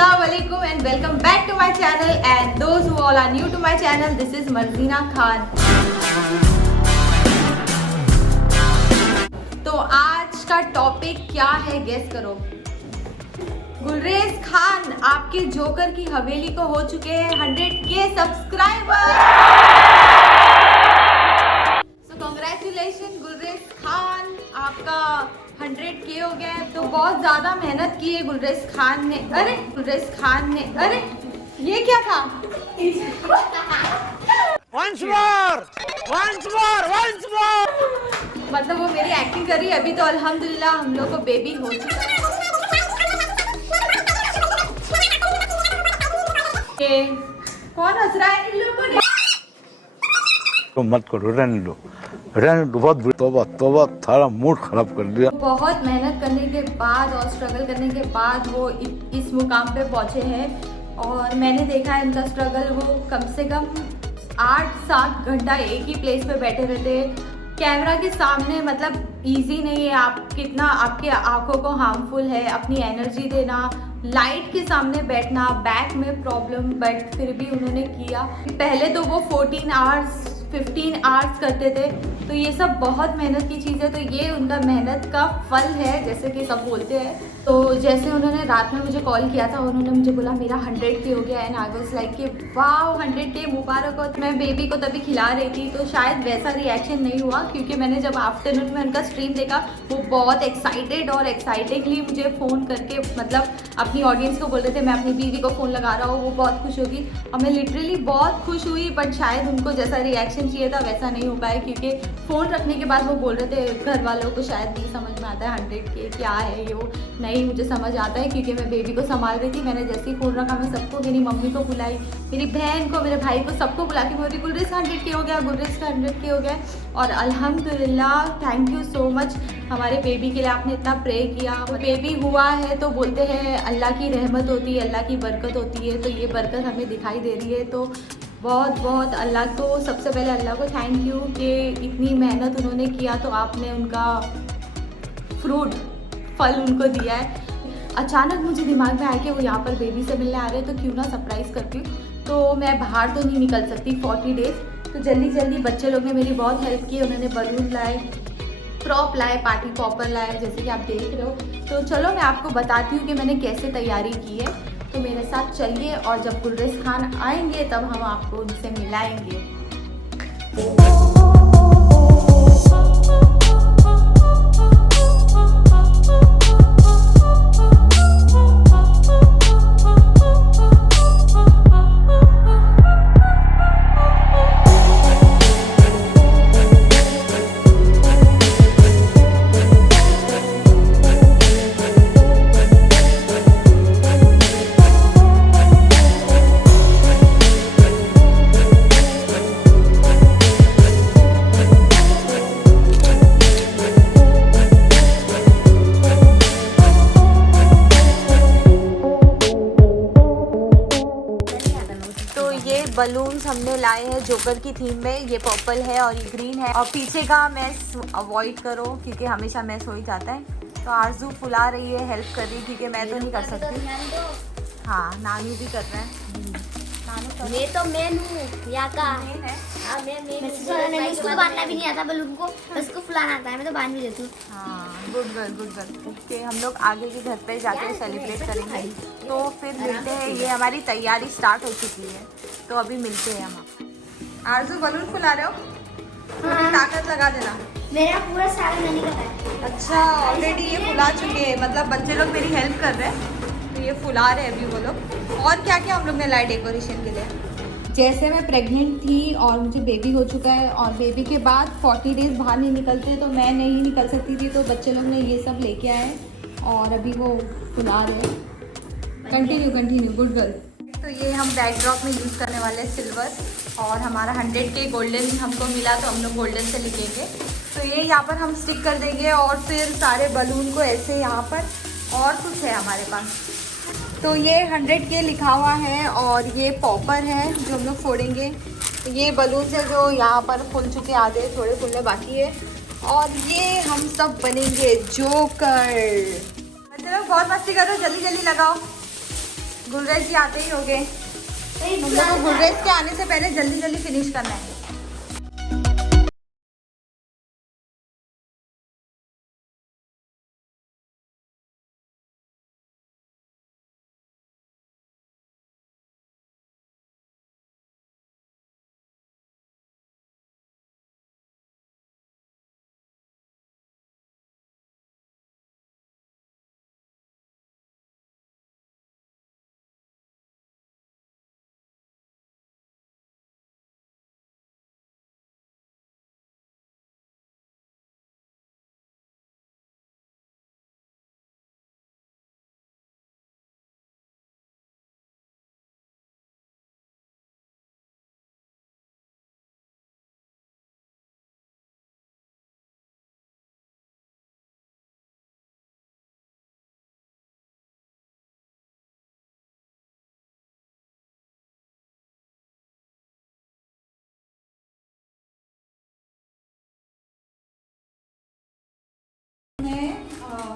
Assalamualaikum and welcome back to my channel, and those who all are new to my channel, this is Marzina Khan. तो आज का topic क्या है guess करो। गुलरेज खान आपके joker की हवेली को हो चुके हैं 100K सब्सक्राइबर। सो कांग्रेचुलेशन गुलरेज खान, आपका 100K हो गया है। तो बहुत ज्यादा मेहनत की है गुलरेज खान ने। अरे ये क्या था? Once more! मतलब वो मेरी एक्टिंग कर रही है। अभी तो अल्हम्दुलिल्लाह हम लोग को बेबी हो चुका है। कौन हंस रहा है इन लोगों ने? तो मत करो, रहने दो, बहुत बुरी। तौबा थारा मूड खराब कर दिया। बहुत मेहनत करने के बाद और स्ट्रगल करने के बाद वो इस मुकाम पे पहुंचे हैं। और मैंने देखा है इनका स्ट्रगल। वो कम से कम 8-7 घंटा एक ही प्लेस पे बैठे रहते हैं कैमरा के सामने। मतलब इजी नहीं है। आप कितना आपके आंखों को हार्मफुल है अपनी एनर्जी देना, लाइट के सामने बैठना, बैक में प्रॉब्लम, बट फिर भी उन्होंने किया। पहले तो वो 14 आवर्स 15 आवर्स करते थे। तो ये सब बहुत मेहनत की चीज़ है। तो ये उनका मेहनत का फल है जैसे कि सब बोलते हैं। तो जैसे उन्होंने रात में मुझे कॉल किया था, उन्होंने मुझे बोला मेरा 100K हो गया एंड आई वाज लाइक कि वाओ 100K मुबारक हो। मैं बेबी को तभी खिला रही थी तो शायद वैसा रिएक्शन नहीं हुआ, क्योंकि मैंने जब आफ्टरनून में उनका स्ट्रीम देखा वो बहुत एक्साइटेड और एक्साइटेडली मुझे फ़ोन करके मतलब अपनी ऑडियंस को बोल रहे थे मैं अपनी बीवी को फ़ोन लगा रहा हूँ, वो बहुत खुश होगी। और मैं लिटरली बहुत खुश हुई, बट शायद उनको जैसा रिएक्शन चाहिए था वैसा नहीं हो पाया, क्योंकि फ़ोन रखने के बाद वो बोल रहे थे घर वालों को शायद नहीं समझ में आता है 100K क्या है ये। वो नहीं, मुझे समझ आता है क्योंकि मैं बेबी को संभाल रही थी। मैंने जैसे ही फ़ोन रखा मैं सबको, मेरी मम्मी को बुलाई, मेरी बहन को, मेरे भाई को, सबको बुला के बोली गुलरेज का 100K हो गया, गुलरेज का 100K हो गया। और अल्हम्दुलिल्लाह थैंक यू सो मच हमारे बेबी के लिए, आपने इतना प्रे किया। बेबी हुआ है तो बोलते हैं अल्लाह की रहमत होती है, अल्लाह की बरकत होती है। तो ये बरकत हमें दिखाई दे रही है। तो बहुत बहुत अल्लाह को, सबसे पहले अल्लाह को थैंक यू कि इतनी मेहनत उन्होंने किया तो आपने उनका फल उनको दिया है। अचानक मुझे दिमाग में आया कि वो यहाँ पर बेबी से मिलने आ रहे हैं तो क्यों ना सरप्राइज़ करती हूँ। तो मैं बाहर तो नहीं निकल सकती 40 डेज़, तो जल्दी बच्चे लोग ने मेरी बहुत हेल्प की। उन्होंने बलून लाए, प्रॉप लाए, पार्टी पॉपर लाए, जैसे कि आप देख रहे हो। तो चलो मैं आपको बताती हूँ कि मैंने कैसे तैयारी की है। तो मेरे साथ चलिए और जब गुलरेज खान आएंगे तब हम आपको उनसे मिलाएंगे। बलून्स हमने लाए हैं जोकर की थीम में। ये पर्पल है और ये ग्रीन है। और पीछे का मैस अवॉइड करो क्योंकि हमेशा मैस हो ही जाता है। तो आरजू फुला रही है, हेल्प कर रही है, क्योंकि मैं तो नहीं कर सकती। हाँ, नानू भी कर रहे हैं। मैं तो मेन हूँ यहाँ का है। उसको बांधना भी नहीं आता बलून को, उसको फुलाना आता है। मैं तो बांध भी देती हूँ। हाँ, गुड गर्ल। ओके, हम लोग आगे के घर पे जाके सेलिब्रेट करेंगे। तो फिर मिलते हैं। ये हमारी तैयारी स्टार्ट हो चुकी है, तो अभी मिलते हैं हम। आरजू बलून फुला रहे हो? थोड़ी ताकत लगा देना। मेरा पूरा सारा मैंने का है। अच्छा, ऑलरेडी ये फुला चुके हैं, मतलब बच्चे लोग मेरी हेल्प कर रहे हैं। तो ये फुला रहे हैं अभी वो लोग। और क्या क्या हम लोग ने लाए डेकोरेशन के लिए। जैसे मैं प्रेग्नेंट थी और मुझे बेबी हो चुका है, और बेबी के बाद 40 डेज़ बाहर नहीं निकलते, तो मैं नहीं निकल सकती थी। तो बच्चे लोग ने ये सब लेके आए और अभी वो फुला रहे हैं। Continue good girl. तो ये हम बैकड्रॉप में यूज़ करने वाले हैं सिल्वर, और हमारा 100K गोल्डन हमको मिला तो हम लोग गोल्डन से लिखेंगे। तो ये यहाँ पर हम स्टिक कर देंगे और फिर सारे बलून को ऐसे यहाँ पर। और कुछ है हमारे पास, तो ये 100K लिखा हुआ है, और ये पॉपर है जो हम लोग फोड़ेंगे। ये बलून है जो यहाँ पर फूल चुके, आधे थोड़े फूलने बाकी है। और ये हम सब बनेंगे जोकर। मतलब बहुत मस्ती करो, जल्दी लगाओ। गुलरेज जी आते ही हो गए। हम लोग को गुलरेज के आने से पहले जल्दी जल्दी फिनिश करना है।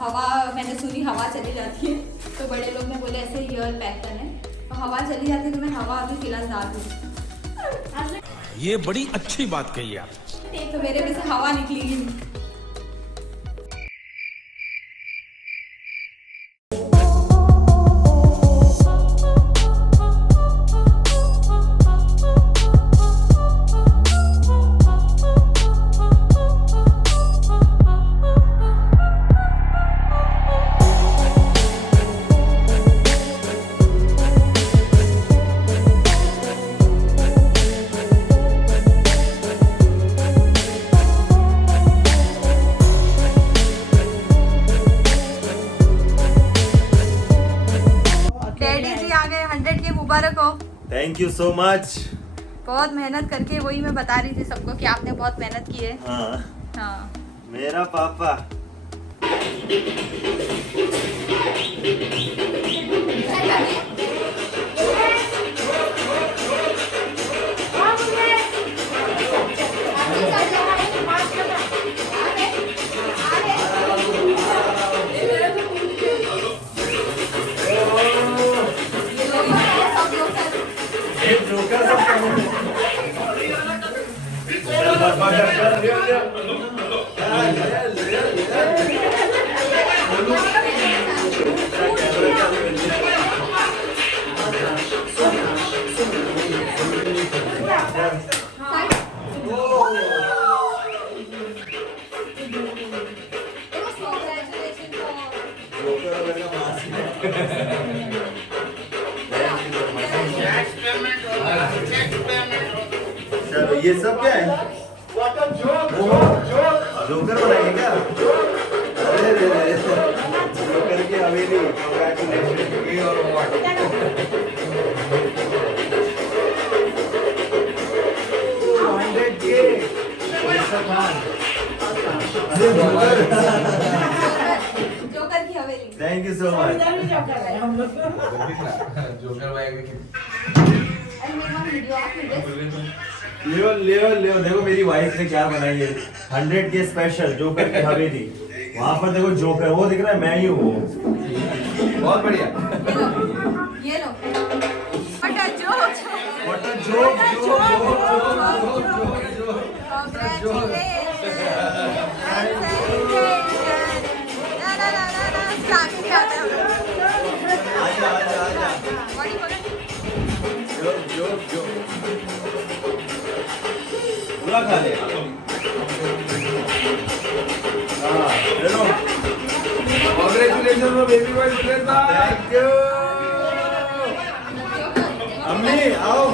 हवा मैंने सुनी हवा चली जाती है, तो बड़े लोग ने बोले ऐसे ईयर पैक करना है, तो हवा चली जाती है तो मैं हवा अभी फिलहाल डाल दूँ। ये बड़ी अच्छी बात कही आप। तो मेरे में से हवा निकलेगी। डैडी जी आ गए, 100 के मुबारक हो। Thank you so much. बहुत मेहनत करके, वही मैं बता रही थी सबको कि आपने बहुत मेहनत की है। हाँ, हाँ मेरा पापा। चलो ये सब क्या है? जोकर बनाएंगे क्या? अरे जोकर की हवेली। जोकर की हवेली। Thank you so much. Leo Leo Leo, देखो मेरी वाइफ ने क्या बनाई है, 100 के स्पेशल जोकर की हवेली। वहाँ पर देखो जोकर, वो दिख रहा है, मैं ही हूँ। बहुत बढ़िया। ये लो What a joke! What a joke, Congratulations! ना ना ना ना ना, स्टार्ट क्या होता है? आजा आजा आजा। बड़ी बोलो। Joke joke joke. पूरा खा ले। हाँ, चलो। Congratulations, baby boy, Thank you. अम्मी आओ।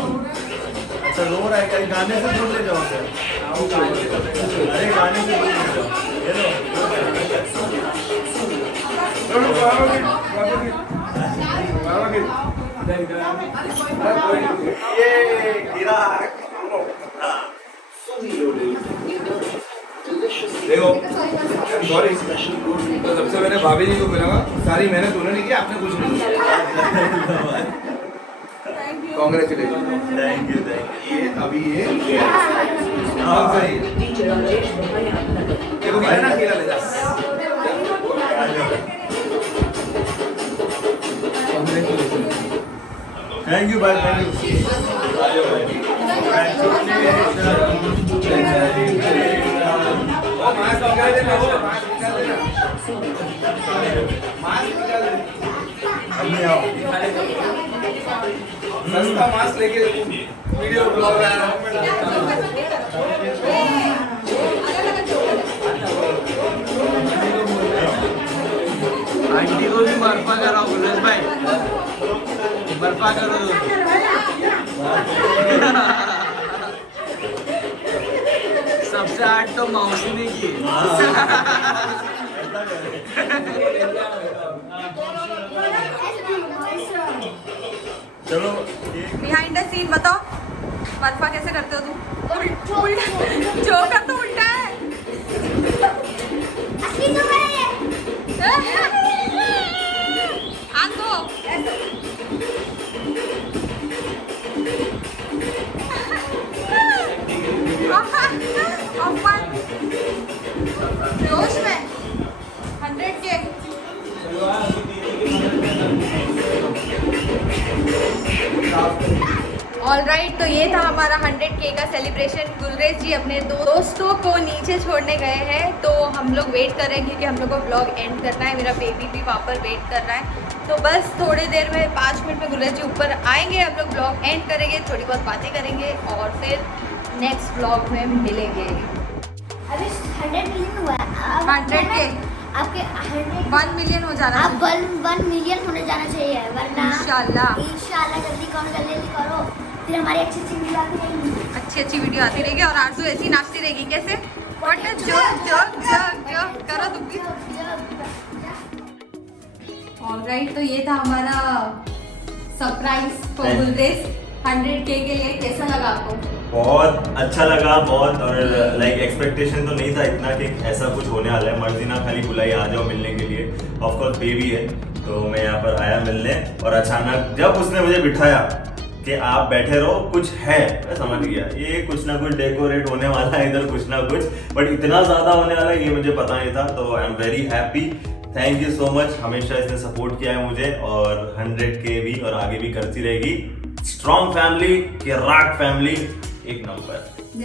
अच्छा रो रहा है, कहीं गाने से दूर ले जाओ उसे। अरे गाने से दूर ले जाओ। ये लो। ये गिरा। देखो, सॉरी, तो सबसे मैंने भाभी जी को मिला, सारी मेहनत उन्होंने की, आपने कुछ नहीं किया। कॉन्ग्रेचुलेशन। थैंक यू थैंक ये अभी ये हाँ सही है। देखो भाई ना अकेला ले जा। यू। कॉन्ग्रेचुलेशन। थैंक यू भाई, थैंक यू। मास्क निकाल देना, वो मास्क निकाल देना, मास्क निकाल देना, अम्मी आओ। सस्ता मास्क लेके वीडियो ब्लॉग बना रहा हूँ आंटी को भी बर्फा कराओ गुरज भाई, बर्फा करो। सबसे आठ तो मौसी ने की। चलो बिहाइंड द सीन बताओ, बर्फा कैसे करते हो तुम? जोकर तो उल्टा है। असली तो है ये। हाथ दो। जोश में 100K। ऑलराइट, तो ये था हमारा 100K का सेलिब्रेशन। गुलरेज जी अपने दोस्तों को नीचे छोड़ने गए हैं, तो हम लोग वेट कर रहे हैं क्योंकि हम लोग को ब्लॉग एंड करना है। मेरा बेबी भी वहाँ पर वेट कर रहा है, तो बस थोड़ी देर में 5 मिनट में गुलरेज जी ऊपर आएंगे। हम लोग ब्लॉग एंड करेंगे, थोड़ी बहुत बातें करेंगे और फिर नेक्स्ट ब्लॉग में मिलेंगे। अभी 100 मिलियन हुआ है। 100K आपके 1 मिलियन हो जाना आप 1 मिलियन होने जाना चाहिए, वरना इंशाल्लाह जल्दी करो, फिर हमारी अच्छी वीडियो आती रहेगी। अच्छी वीडियो आती रहेगी और आरज़ू ऐसी नाचती रहेगी। कैसे? व्हाट जोक करो तुम भी। ऑलराइट, तो ये था हमारा सरप्राइज फॉर गुलरेज 100K के लिए। कैसा लगा आपको? बहुत अच्छा लगा, बहुत। और लाइक एक्सपेक्टेशन तो नहीं था इतना कि ऐसा कुछ होने वाला है। मर्जी ना खाली बुलाई आ जाओ मिलने के लिए। ऑफ कोर्स बेबी है, तो मैं यहाँ पर आया मिलने, और अचानक जब उसने मुझे बिठाया कि आप बैठे रहो, कुछ है, मैं समझ गया ये कुछ ना कुछ डेकोरेट होने वाला है इधर, कुछ ना कुछ, बट इतना ज्यादा होने वाला है ये मुझे पता नहीं था। तो I am very happy, thank you so much. हमेशा इसने सपोर्ट किया है मुझे, और 100K भी और आगे भी करती रहेगी। स्ट्रॉन्ग फैमिली, किराक फैमिली, एक number.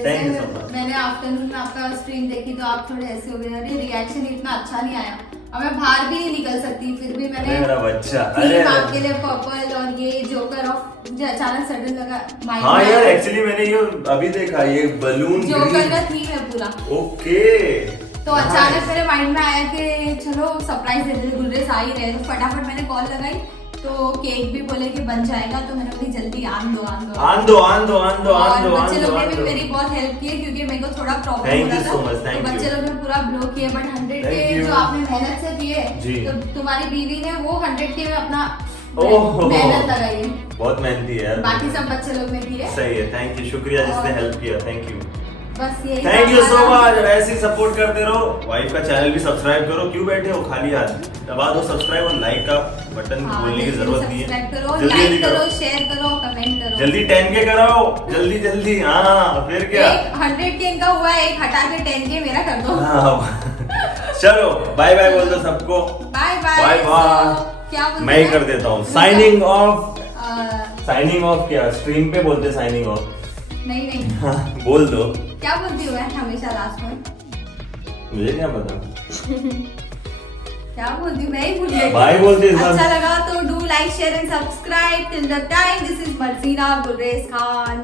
Thank you so much. मैंने आफ्टरनून में आपका स्ट्रीम देखी तो आप थोड़े ऐसे हो गए, अरे रिएक्शन इतना अच्छा नहीं आया, और मैं बाहर भी नहीं निकल सकती, फिर भी मैंने मेरा बच्चा, थीम आपके लिए पर्पल और ये जोकर ऑफ मुझे अचानक सडन लगा माइंड हाँ में। यार, एक्चुअली मैंने ये अभी देखा, ये बलून जोकर का थीम है पूरा। ओके, तो अचानक मेरे माइंड में आया कि चलो सरप्राइज दे देते, गुलरेज आ ही रहे, तो फटाफट मैंने कॉल लगाई, तो केक भी बोले कि बन जाएगा, तो मैंने बोली जल्दी आन दो। और बच्चे लोग ने भी मेरी बहुत हेल्प की है, क्योंकि मेरे को थोड़ा प्रॉब्लम हो Thank रहा you था, so much, thank तो बच्चे you. लोग ने पूरा ब्लो किए। But 100K Thank you. जो आपने मेहनत से जी। किए, तो तुम्हारी बीवी ने वो 100K में अपना ओह। मेहनत लगाई है, बहुत मेहनती है यार। बाकी सब बच्चे लोग ने की है। सही है, थैंक यू, शुक्रिया जिसने हेल्प किया, थैंक यू। बस यही थैंक यू सो हमारा- मच। ऐसे ही सपोर्ट करते रहो। वाइफ का चैनल भी सब्सक्राइब करो, क्यों बैठे हो खाली हाथ, दबा दो सब्सक्राइब और लाइक का बटन हाँ, बोलने की जरूरत नहीं है। सब्सक्राइब करो, जल्दी लाइक करो, करो, शेयर करो, कमेंट करो। जल्दी 10K कराओ, जल्दी जल्दी। हाँ फिर क्या, एक 100K का हुआ है, एक हटा के 10K मेरा कर दो। हाँ। चलो बाय बाय बोल दो सबको। Bye bye. Bye bye. क्या बोलते मैं ही हैं? कर देता हूँ signing off. Uh, signing off क्या स्ट्रीम पे बोलते, साइनिंग ऑफ। नहीं हाँ, बोल दो। क्या बोलती हूँ मैं हमेशा लास्ट में? मुझे क्या पता। क्या बोलती हूँ, मैं ही भूल गई। बाय बोलते इस बार। अच्छा लगा तो do like share and subscribe till the time. This is Marjina Gulrez Khan.